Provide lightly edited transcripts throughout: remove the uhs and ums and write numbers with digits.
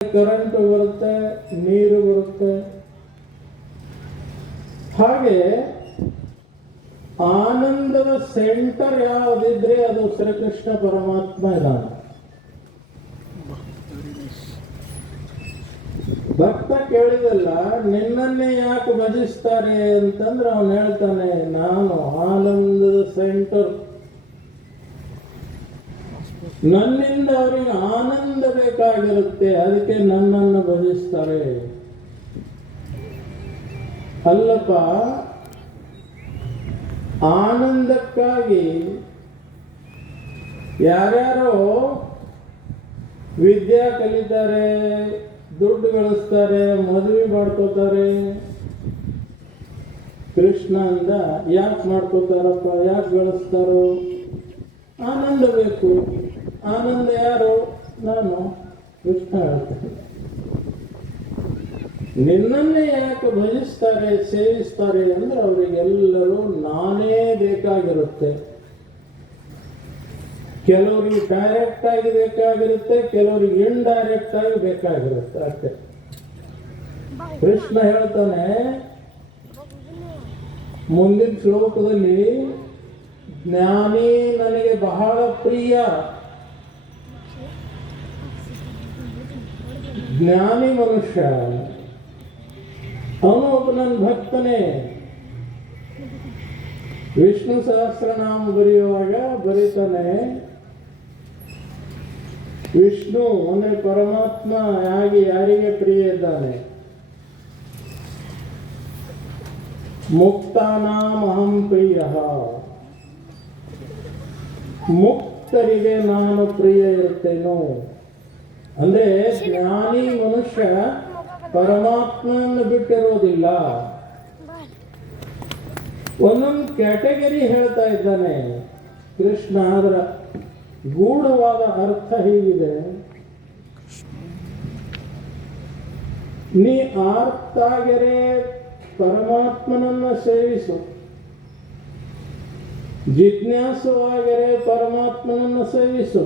Current ಬರುತ್ತೆ, ನೀರು ಬರುತ್ತೆ. ಹಾಗೆ ಆನಂದದ ಸೆಂಟರ್ ಯಾವುದಿದ್ರೆ ಅದು ಶ್ರೀಕೃಷ್ಣ ಪರಮಾತ್ಮ ಇದ್ದಾನೆ. ಭಕ್ತ ಕೇಳಿದಲ್ಲ, ನಿನ್ನನ್ನೇ ಯಾಕೆ ಭಜಿಸ್ತಾರೆ ಅಂತಂದ್ರೆ ಅವನು ಹೇಳ್ತಾನೆ, ನಾನು ಆನಂದದ ಸೆಂಟರ್, ನನ್ನಿಂದ ಅವರಿಗೆ ಆನಂದ ಬೇಕಾಗಿರುತ್ತೆ, ಅದಕ್ಕೆ ನನ್ನನ್ನು ಭಜಿಸ್ತಾರೆ. ಅಲ್ಲಪ್ಪ, ಆನಂದಕ್ಕಾಗಿ ಯಾರ್ಯಾರೋ ವಿದ್ಯೆ ಕಲಿತಾರೆ, ದುಡ್ಡು ಗಳಿಸ್ತಾರೆ, ಮದುವೆ ಮಾಡ್ಕೋತಾರೆ. ಕೃಷ್ಣ ಅಂದ, ಯಾಕೆ ಮಾಡ್ಕೋತಾರಪ್ಪ, ಯಾಕೆ ಗಳಿಸ್ತಾರೋ? ಆನಂದ ಬೇಕು. ಆನಂದ ಯಾರು? ನಾನು. ಕೃಷ್ಣ ಹೇಳ್ತಾನೆ, ನಿನ್ನನ್ನೇ ಯಾಕೆ ಭಜಿಸ್ತಾರೆ, ಸೇವಿಸ್ತಾರೆ ಅಂದ್ರೆ ಅವರಿಗೆಲ್ಲರೂ ನಾನೇ ಬೇಕಾಗಿರುತ್ತೆ. ಕೆಲವರಿಗೆ ಡೈರೆಕ್ಟ್ ಆಗಿ ಬೇಕಾಗಿರುತ್ತೆ, ಕೆಲವರಿಗೆ ಇಂಡೈರೆಕ್ಟ್ ಆಗಿ ಬೇಕಾಗಿರುತ್ತೆ ಅಷ್ಟೇ. ಕೃಷ್ಣ ಹೇಳ್ತಾನೆ ಮುಂದಿನ ಶ್ಲೋಕದಲ್ಲಿ, ಜ್ಞಾನಿ ನನಗೆ ಬಹಳ ಪ್ರಿಯ. ಜ್ಞಾನಿ ಮನುಷ್ಯ ಅವನು ಒಬ್ಬ ನನ್ನ ಭಕ್ತನೇ. ವಿಷ್ಣು ಸಹಸ್ರನಾಮ ಬರೆಯುವಾಗ ಬರೀತಾನೆ, ವಿಷ್ಣು ಅಂದರೆ ಪರಮಾತ್ಮ ಆಗಿ ಯಾರಿಗೆ ಪ್ರಿಯ ಇದ್ದಾನೆ? ಮುಕ್ತಾನಾಂ ಅಹಂ ಪ್ರಿಯ, ಮುಕ್ತರಿಗೆ ನಾನು ಪ್ರಿಯ ಇರುತ್ತೇನೋ. ಅಂದ್ರೆ ಜ್ಞಾನಿ ಮನುಷ್ಯ ಪರಮಾತ್ಮನನ್ನು ಬಿಟ್ಟಿರೋದಿಲ್ಲ. ಒಂದೊಂದು ಕ್ಯಾಟಗರಿ ಹೇಳ್ತಾ ಇದ್ದಾನೆ ಕೃಷ್ಣ. ಅದರ ಗೂಢವಾದ ಅರ್ಥ ಹೀಗಿದೆ, ನೀ ಆರ್ತಾಗೆರೆ ಪರಮಾತ್ಮನನ್ನು ಸೇವಿಸು, ಜಿಜ್ಞಾಸುವಾಗೆರೆ ಪರಮಾತ್ಮನನ್ನು ಸೇವಿಸು,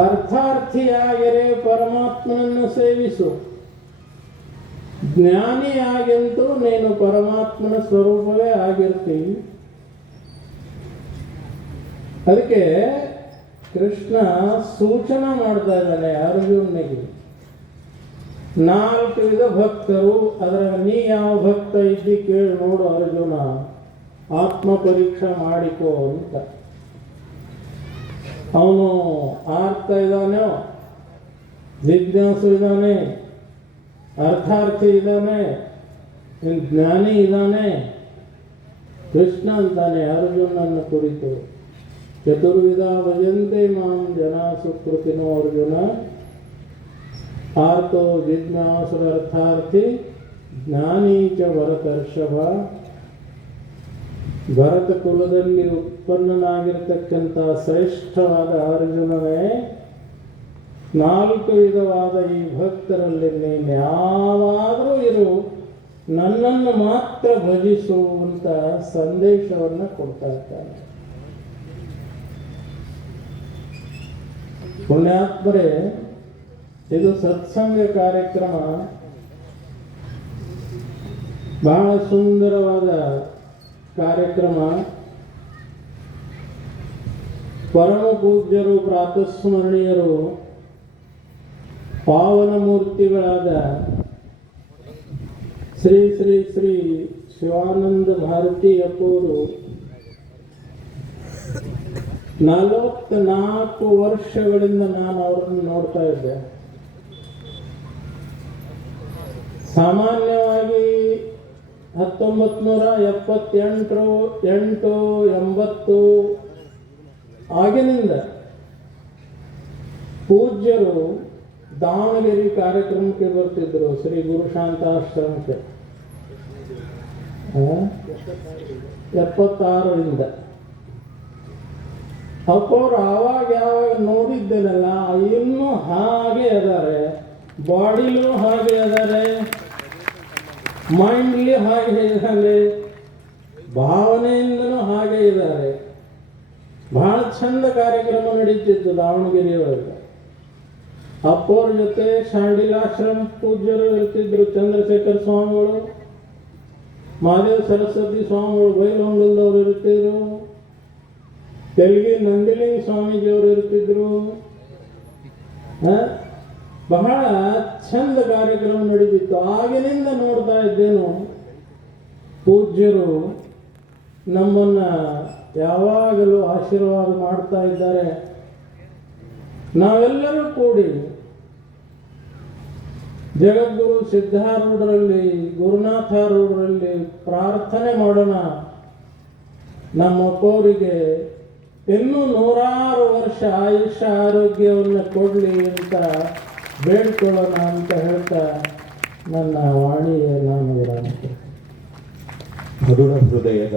ಅರ್ಥಾರ್ಥಿಯಾಗೆರೆ ಪರಮಾತ್ಮನನ್ನು ಸೇವಿಸು, ಜ್ಞಾನಿಯಾಗೆಂತೂ ನೀನು ಪರಮಾತ್ಮನ ಸ್ವರೂಪವೇ ಆಗಿರ್ತೀವಿ. ಅದಕ್ಕೆ ಕೃಷ್ಣ ಸೂಚನೆ ಮಾಡ್ತಾ ಇದ್ದಾನೆ ಅರ್ಜುನನಿಗೆ. 4 ವಿಧ ಭಕ್ತರು, ಅದರ ನೀ ಯಾವ ಭಕ್ತ ಇದ್ದಿ ಕೇಳಿ ನೋಡು ಅರ್ಜುನ, ಆತ್ಮ ಪರೀಕ್ಷೆ ಮಾಡಿಕೋ ಅಂತ. ಅವನು ಆರ್ತ ಇದ್ದಾನೆ, ಜಿಜ್ಞಾಸು ಇದ್ದಾನೆ, ಅರ್ಥಾರ್ಥಿ ಇದ್ದಾನೆ, ಜ್ಞಾನಿ ಇದ್ದಾನೆ. ಕೃಷ್ಣ ಅಂತಾನೆ ಅರ್ಜುನನ್ನು ಕುರಿತು, ಚತುರ್ವಿಧ ಭಜಂತೆ ಮಾಂ ಜನ ಸುಕೃತಿನೋ ಅರ್ಜುನ, ಆರ್ತೋ ಜಿಜ್ಞಾಸುರರ್ಥಾರ್ಥಿ ಜ್ಞಾನಿ ಚ ಭರತರ್ಷಭ. ಭರತ ಕುಲದಲ್ಲಿ ಉತ್ಪನ್ನನಾಗಿರ್ತಕ್ಕಂಥ ಶ್ರೇಷ್ಠವಾದ ಅರ್ಜುನನೇ, 4 ವಿಧವಾದ ಈ ಭಕ್ತರಲ್ಲಿ ನೀನು ಯಾವಾದರೂ ಇರು, ನನ್ನನ್ನು ಮಾತ್ರ ಭಜಿಸುವಂತ ಸಂದೇಶವನ್ನು ಕೊಡ್ತಾ ಇದ್ದಾನೆ. ಪುಣ್ಯಾತ್ಮರೇ, ಇದು ಸತ್ಸಂಗ ಕಾರ್ಯಕ್ರಮ ಬಹಳ ಸುಂದರವಾದ ಕಾರ್ಯಕ್ರಮ. ಪರಮ ಪೂಜ್ಯರು, ಪ್ರಾತಸ್ಮರಣೀಯರು, ಪಾವನ ಮೂರ್ತಿಗಳಾದ ಶ್ರೀ ಶ್ರೀ ಶ್ರೀ ಶಿವಾನಂದ ಭಾರತಿ ಅಪ್ಪವರು 44 ವರ್ಷಗಳಿಂದ ನಾನು ಅವರನ್ನು ನೋಡ್ತಾ ಇದ್ದೆ. ಸಾಮಾನ್ಯವಾಗಿ 1978, 80 ಆಗಿನಿಂದ ಪೂಜ್ಯರು ದಾವಣಗೆರೆ ಕಾರ್ಯಕ್ರಮಕ್ಕೆ ಬರ್ತಿದ್ರು, ಶ್ರೀ ಗುರುಶಾಂತಾಶ್ರಮಕ್ಕೆ. 76ರಿಂದ ಅಪ್ಪವ್ರು ಆವಾಗ ಯಾವಾಗ ನೋಡಿದ್ದೇನಲ್ಲ, ಇನ್ನೂ ಹಾಗೆ ಅದಾರೆ, ಬಾಡಿಲೂ ಹಾಗೆ ಅದಾರೆ, ಮೈಂಡ್ಲಿ ಹಾಗೆ ಇದ್ದಾರೆ, ಭಾವನೆಯಿಂದನೂ ಹಾಗೆ ಇದ್ದಾರೆ. ಬಹಳ ಚಂದ ಕಾರ್ಯಕ್ರಮ ನಡೀತಿತ್ತು ದಾವಣಗೆರೆಯೊಳಗೆ. ಅಪ್ಪವ್ರ ಜೊತೆ ಶಾಂಡಿಲಾಶ್ರಮ ಪೂಜ್ಯರು ಇರ್ತಿದ್ರು. ಚಂದ್ರಶೇಖರ್ ಸ್ವಾಮಿಗಳು, ಮಹಾದೇವ ಸರಸ್ವತಿ ಸ್ವಾಮಿಗಳು ಬೈಲಹೊಂಗಲದವ್ರು ಇರ್ತಿದ್ರು. ತೆಲುಗಿ ನಂದಿಲಿಂಗ ಸ್ವಾಮೀಜಿಯವರು ಇರ್ತಿದ್ರು. ಬಹಳ ಚಂದ ಕಾರ್ಯಕ್ರಮ ನಡೀತಿತ್ತು. ಆಗಿನಿಂದ ನೋಡ್ತಾ ಇದ್ದೇನು, ಪೂಜ್ಯರು ನಮ್ಮನ್ನ ಯಾವಾಗಲೂ ಆಶೀರ್ವಾದ ಮಾಡ್ತಾ ಇದ್ದಾರೆ. ನಾವೆಲ್ಲರೂ ಕೂಡಿ ಜಗದ್ಗುರು ಸಿದ್ಧಾರೂಢರಲ್ಲಿ, ಗುರುನಾಥಾರೂಢರಲ್ಲಿ ಪ್ರಾರ್ಥನೆ ಮಾಡೋಣ, ನಮ್ಮಪ್ಪವರಿಗೆ ಇನ್ನೂ 100 ವರ್ಷ ಆಯುಷ್ಯ ಆರೋಗ್ಯವನ್ನು ಕೊಡಲಿ ಅಂತ ಬೇಡ್ಕೊಳ್ಳೋಣ ಅಂತ ಹೇಳ್ತಾ ನನ್ನ ವಾಣಿಗೆ ನಾನು ವಿರಾಮ. ಮಧುರ ಹೃದಯದ